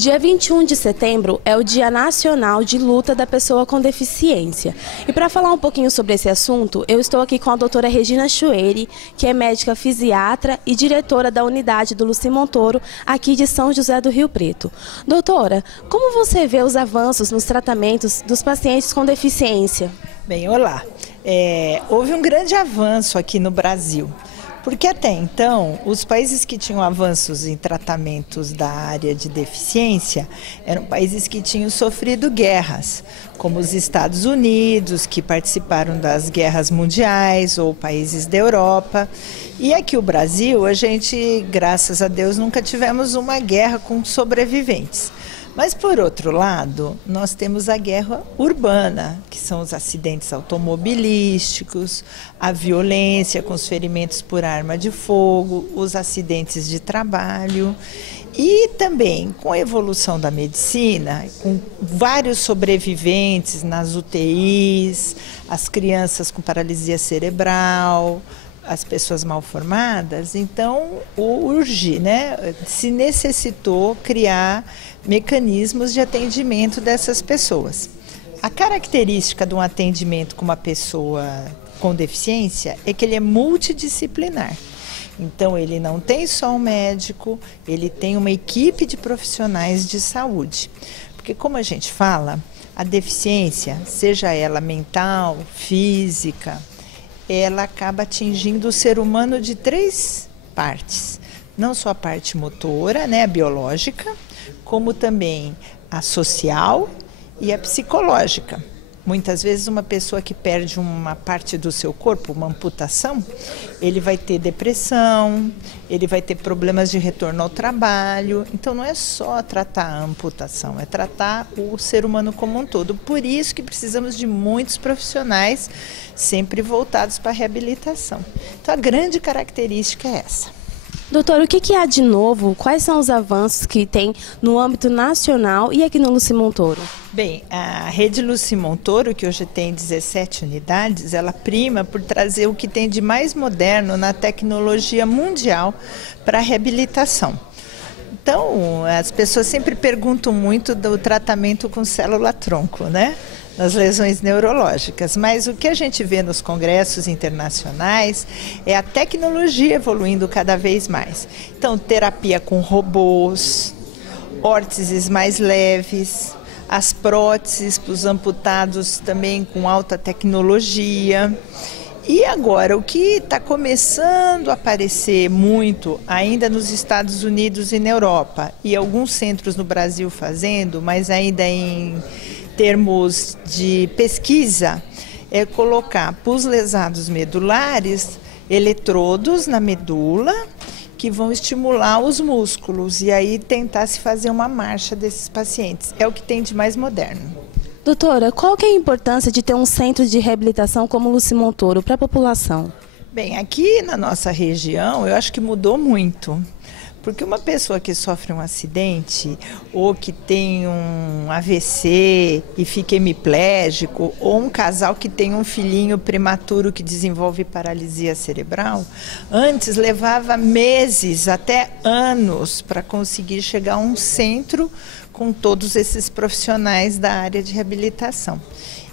Dia 21 de setembro é o Dia Nacional de Luta da Pessoa com Deficiência. E para falar um pouquinho sobre esse assunto, eu estou aqui com a doutora Regina Chueri, que é médica fisiatra e diretora da unidade do Luci Montoro, aqui de São José do Rio Preto. Doutora, como você vê os avanços nos tratamentos dos pacientes com deficiência? Bem, olá. Houve um grande avanço aqui no Brasil. Porque até então, os países que tinham avanços em tratamentos da área de deficiência eram países que tinham sofrido guerras, como os Estados Unidos, que participaram das guerras mundiais, ou países da Europa. E aqui o Brasil, a gente, graças a Deus, nunca tivemos uma guerra com sobreviventes. Mas, por outro lado, nós temos a guerra urbana, que são os acidentes automobilísticos, a violência com os ferimentos por arma de fogo, os acidentes de trabalho. E também, com a evolução da medicina, com vários sobreviventes nas UTIs, as crianças com paralisia cerebral, as pessoas mal formadas, então se necessitou criar mecanismos de atendimento dessas pessoas. A característica de um atendimento com uma pessoa com deficiência é que ele é multidisciplinar. Então ele não tem só um médico, ele tem uma equipe de profissionais de saúde. Porque como a gente fala, a deficiência, seja ela mental, física, ela acaba atingindo o ser humano de 3 partes. Não só a parte motora, a biológica, como também a social e a psicológica. Muitas vezes uma pessoa que perde uma parte do seu corpo, uma amputação, ele vai ter depressão, ele vai ter problemas de retorno ao trabalho. Então não é só tratar a amputação, é tratar o ser humano como um todo. Por isso que precisamos de muitos profissionais sempre voltados para a reabilitação. Então a grande característica é essa. Doutor, o que há de novo? Quais são os avanços que tem no âmbito nacional e aqui no Luci Montoro? Bem, a rede Luci Montoro, que hoje tem 17 unidades, ela prima por trazer o que tem de mais moderno na tecnologia mundial para a reabilitação. Então, as pessoas sempre perguntam muito do tratamento com célula-tronco, nas lesões neurológicas, mas o que a gente vê nos congressos internacionais é a tecnologia evoluindo cada vez mais. Então, terapia com robôs, órteses mais leves, as próteses para os amputados também com alta tecnologia. E agora, o que está começando a aparecer muito ainda nos Estados Unidos e na Europa, e alguns centros no Brasil fazendo, mas ainda em termos de pesquisa, é colocar para os lesados medulares eletrodos na medula que vão estimular os músculos e aí tentar se fazer uma marcha desses pacientes. É o que tem de mais moderno. Doutora, qual que é a importância de ter um centro de reabilitação como o Luci Montoro para a população? Bem, aqui na nossa região eu acho que mudou muito. Porque uma pessoa que sofre um acidente ou que tem um AVC e fica hemiplégico, ou um casal que tem um filhinho prematuro que desenvolve paralisia cerebral, antes levava meses, até anos, para conseguir chegar a um centro com todos esses profissionais da área de reabilitação.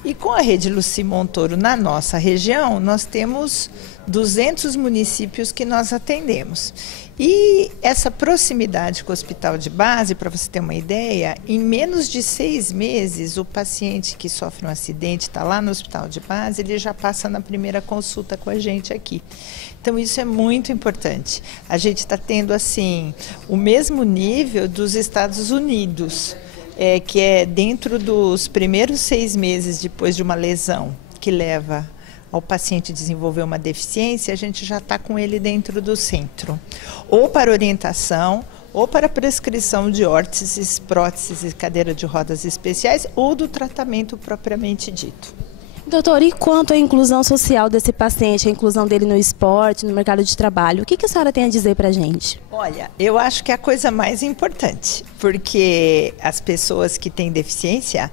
E com a rede Luci Montoro na nossa região, nós temos 200 municípios que nós atendemos. E essa proximidade com o hospital de base, para você ter uma ideia, em menos de 6 meses, o paciente que sofre um acidente, está lá no hospital de base, ele já passa na primeira consulta com a gente aqui. Então isso é muito importante. A gente está tendo assim o mesmo nível dos Estados Unidos, que é dentro dos primeiros 6 meses depois de uma lesão que leva ao paciente desenvolver uma deficiência, a gente já está com ele dentro do centro, ou para orientação, ou para prescrição de órteses, próteses e cadeira de rodas especiais, ou do tratamento propriamente dito. Doutor, e quanto à inclusão social desse paciente, a inclusão dele no esporte, no mercado de trabalho, o que a senhora tem a dizer para a gente? Olha, eu acho que é a coisa mais importante, porque as pessoas que têm deficiência,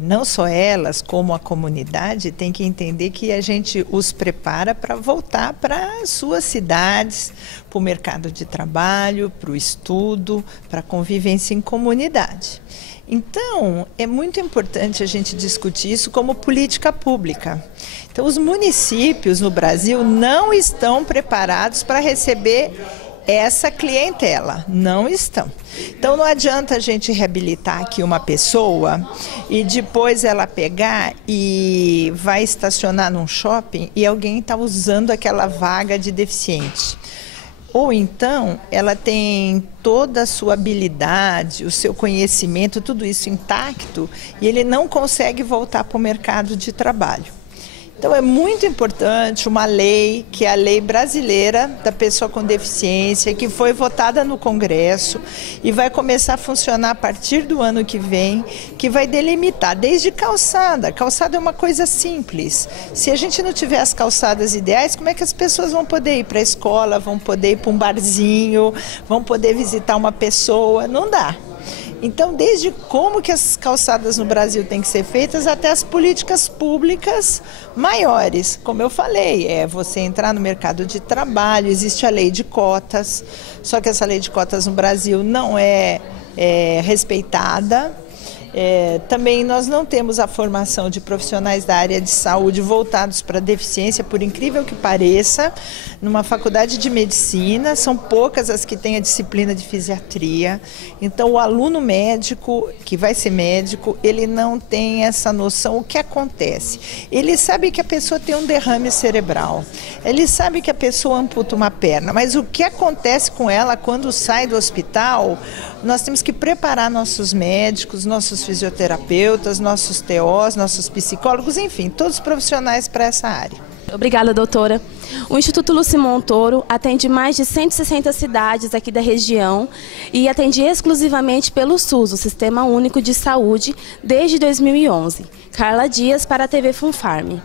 não só elas, como a comunidade, tem que entender que a gente os prepara para voltar para as suas cidades, para o mercado de trabalho, para o estudo, para a convivência em comunidade. Então, é muito importante a gente discutir isso como política pública. Então, os municípios no Brasil não estão preparados para receber essa clientela, não estão. Então, não adianta a gente reabilitar aqui uma pessoa e depois ela pegar e vai estacionar num shopping e alguém está usando aquela vaga de deficiente. Ou então, ela tem toda a sua habilidade, o seu conhecimento, tudo isso intacto, e ele não consegue voltar para o mercado de trabalho. Então, é muito importante uma lei, que é a lei brasileira da pessoa com deficiência, que foi votada no Congresso e vai começar a funcionar a partir do ano que vem, que vai delimitar desde calçada. Calçada é uma coisa simples. Se a gente não tiver as calçadas ideais, como é que as pessoas vão poder ir para a escola, vão poder ir para um barzinho, vão poder visitar uma pessoa? Não dá. Então, desde como que as calçadas no Brasil têm que ser feitas até as políticas públicas maiores. Como eu falei, é você entrar no mercado de trabalho, existe a lei de cotas, só que essa lei de cotas no Brasil não é respeitada. Também nós não temos a formação de profissionais da área de saúde voltados para a deficiência, por incrível que pareça. Numa faculdade de medicina, são poucas as que têm a disciplina de fisiatria. Então, o aluno médico, que vai ser médico, ele não tem essa noção. O que acontece? Ele sabe que a pessoa tem um derrame cerebral, ele sabe que a pessoa amputa uma perna, mas o que acontece com ela quando sai do hospital? Nós temos que preparar nossos médicos, nossos fisioterapeutas, nossos TOs, nossos psicólogos, enfim, todos os profissionais para essa área. Obrigada, doutora. O Instituto Lucy Montoro atende mais de 160 cidades aqui da região e atende exclusivamente pelo SUS, o Sistema Único de Saúde, desde 2011. Carla Dias, para a TV Funfarm.